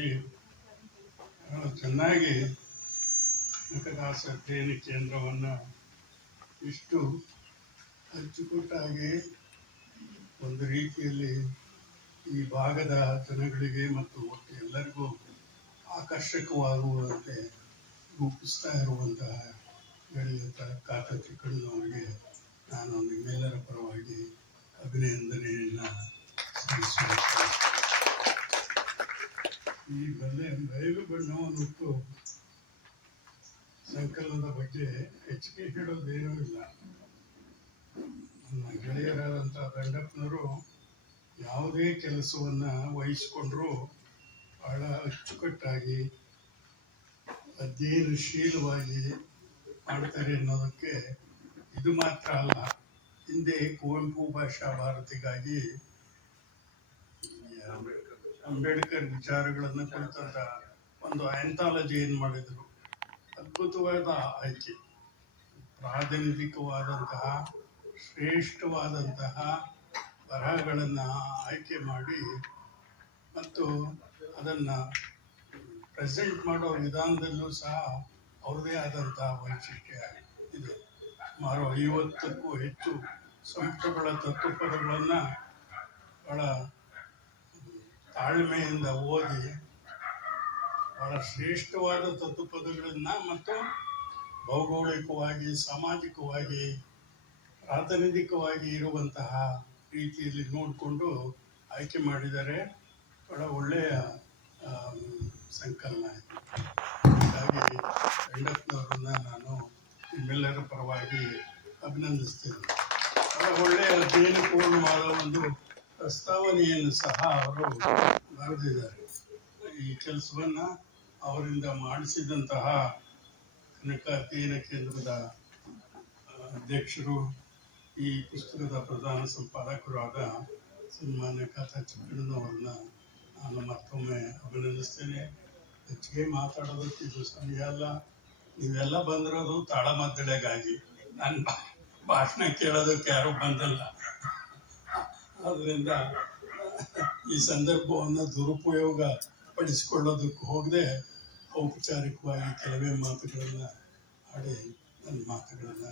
ಇಲ್ಲಿ ಚೆನ್ನಾಗಿ ಕನಕದಾಸ ಅಧ್ಯಯನ ಕೇಂದ್ರವನ್ನು ಇಷ್ಟು ಅಚ್ಚುಕಟ್ಟಾಗಿ ಒಂದು ರೀತಿಯಲ್ಲಿ ಈ ಭಾಗದ ಜನಗಳಿಗೆ ಮತ್ತು ಒಟ್ಟು ಎಲ್ಲರಿಗೂ ಆಕರ್ಷಕವಾಗುವಂತೆ ರೂಪಿಸ್ತಾ ಇರುವಂತಹ ಗಳಿತ ಕಾಕತಿ ಕಣ್ಣವರಿಗೆ ನಾನು ನಿಮ್ಮೆಲ್ಲರ ಪರವಾಗಿ ಅಭಿನಂದನೆಯನ್ನು ಸಲ್ಲಿಸುತ್ತೇನೆ. ಈ ಬಯಲು ಬಣ್ಣವನ್ನು ಸಂಕಲನದ ಬಗ್ಗೆ ಹೆಚ್ಚಿಗೆ ಹೇಳೋದೇನೂ ಇಲ್ಲ. ನನ್ನ ಗೆಳೆಯರಾದಂಥ ದಂಡಪ್ಪನವರು ಯಾವುದೇ ಕೆಲಸವನ್ನು ವಹಿಸಿಕೊಂಡ್ರೂ ಬಹಳ ಅಚ್ಚುಕಟ್ಟಾಗಿ ಅಧ್ಯಯನಶೀಲವಾಗಿ ಮಾಡ್ತಾರೆ ಅನ್ನೋದಕ್ಕೆ ಇದು ಮಾತ್ರ ಅಲ್ಲ, ಹಿಂದೆ ಕುವೆಂಪು ಭಾಷಾ ಭಾರತಿಗಾಗಿ ಅಂಬೇಡ್ಕರ್ ವಿಚಾರಗಳನ್ನು ಕುರಿತಂತ ಒಂದು ಆಂಥಾಲಜಿ ಏನು ಮಾಡಿದರು. ಅದ್ಭುತವಾದ ಆಯ್ಕೆ, ಪ್ರಾತಿನಿಧಿಕವಾದಂತಹ ಶ್ರೇಷ್ಠವಾದಂತಹ ಬರಹಗಳನ್ನು ಆಯ್ಕೆ ಮಾಡಿ ಮತ್ತು ಅದನ್ನು ಪ್ರೆಸೆಂಟ್ ಮಾಡೋ ವಿಧಾನದಲ್ಲೂ ಸಹ ಅವ್ರದ್ದೇ ಆದಂತಹ ವೈಶಿಷ್ಟ್ಯ ಇದೆ. ಸುಮಾರು 50ಕ್ಕೂ ಹೆಚ್ಚು ಸಂಸ್ಥೆಗಳ ತತ್ವಪದಗಳನ್ನು ಬಹಳ ತಾಳ್ಮೆಯಿಂದ ಓದಿ ಬಹಳ ಶ್ರೇಷ್ಠವಾದ ತತ್ವಪದಗಳನ್ನು ಮತ್ತು ಭೌಗೋಳಿಕವಾಗಿ ಸಾಮಾಜಿಕವಾಗಿ ಪ್ರಾತಿನಿಧಿಕವಾಗಿ ಇರುವಂತಹ ರೀತಿಯಲ್ಲಿ ನೋಡಿಕೊಂಡು ಆಯ್ಕೆ ಮಾಡಿದ್ದಾರೆ. ಬಹಳ ಒಳ್ಳೆಯ ಸಂಕಲನ ಇದೆ. ಹೀಗಾಗಿ ದಂಡಪ್ಪನವ್ರನ್ನ ನಾನು ನಿಮ್ಮೆಲ್ಲರ ಪರವಾಗಿ ಅಭಿನಂದಿಸ್ತೇನೆ. ಬಹಳ ಒಳ್ಳೆಯ ಅಧ್ಯಯನಪೂರ್ಣವಾದ ಒಂದು ಪ್ರಸ್ತಾವನೆಯನ್ನು ಸಹ ಅವರು ಬರೆದಿದ್ದಾರೆ. ಈ ಕೆಲಸವನ್ನು ಅವರಿಂದ ಮಾಡಿಸಿದಂತಹ ಕನಕ ಅಧ್ಯಯನ ಕೇಂದ್ರದ ಅಧ್ಯಕ್ಷರು, ಈ ಪುಸ್ತಕದ ಪ್ರಧಾನ ಸಂಪಾದಕರು ಆದ ಸನ್ಮಾನ್ಯ ಕಾತಾ ಚಿಕ್ಕಣ್ಣನವರನ್ನ ನಾನು ಮತ್ತೊಮ್ಮೆ ಅಭಿನಂದಿಸ್ತೇನೆ. ಹೆಚ್ಚಿಗೆ ಮಾತಾಡೋದಕ್ಕೆ ಇದು ಸಮಯ ಅಲ್ಲ. ನೀವೆಲ್ಲ ಬಂದಿರೋದು ತಾಳಮದ್ದಳೆಗಾಗಿ, ನನ್ನ ಭಾಷಣ ಕೇಳೋದಕ್ಕೆ ಯಾರೂ ಬಂದಲ್ಲ. ಆದ್ದರಿಂದ ಈ ಸಂದರ್ಭವನ್ನು ದುರುಪಯೋಗ ಪಡಿಸಿಕೊಳ್ಳೋದಕ್ಕೆ ಹೋಗದೆ ಔಪಚಾರಿಕವಾಗಿ ಕೆಲವೇ ಮಾತುಗಳನ್ನು ಆಡಿ ನನ್ನ ಮಾತುಗಳನ್ನು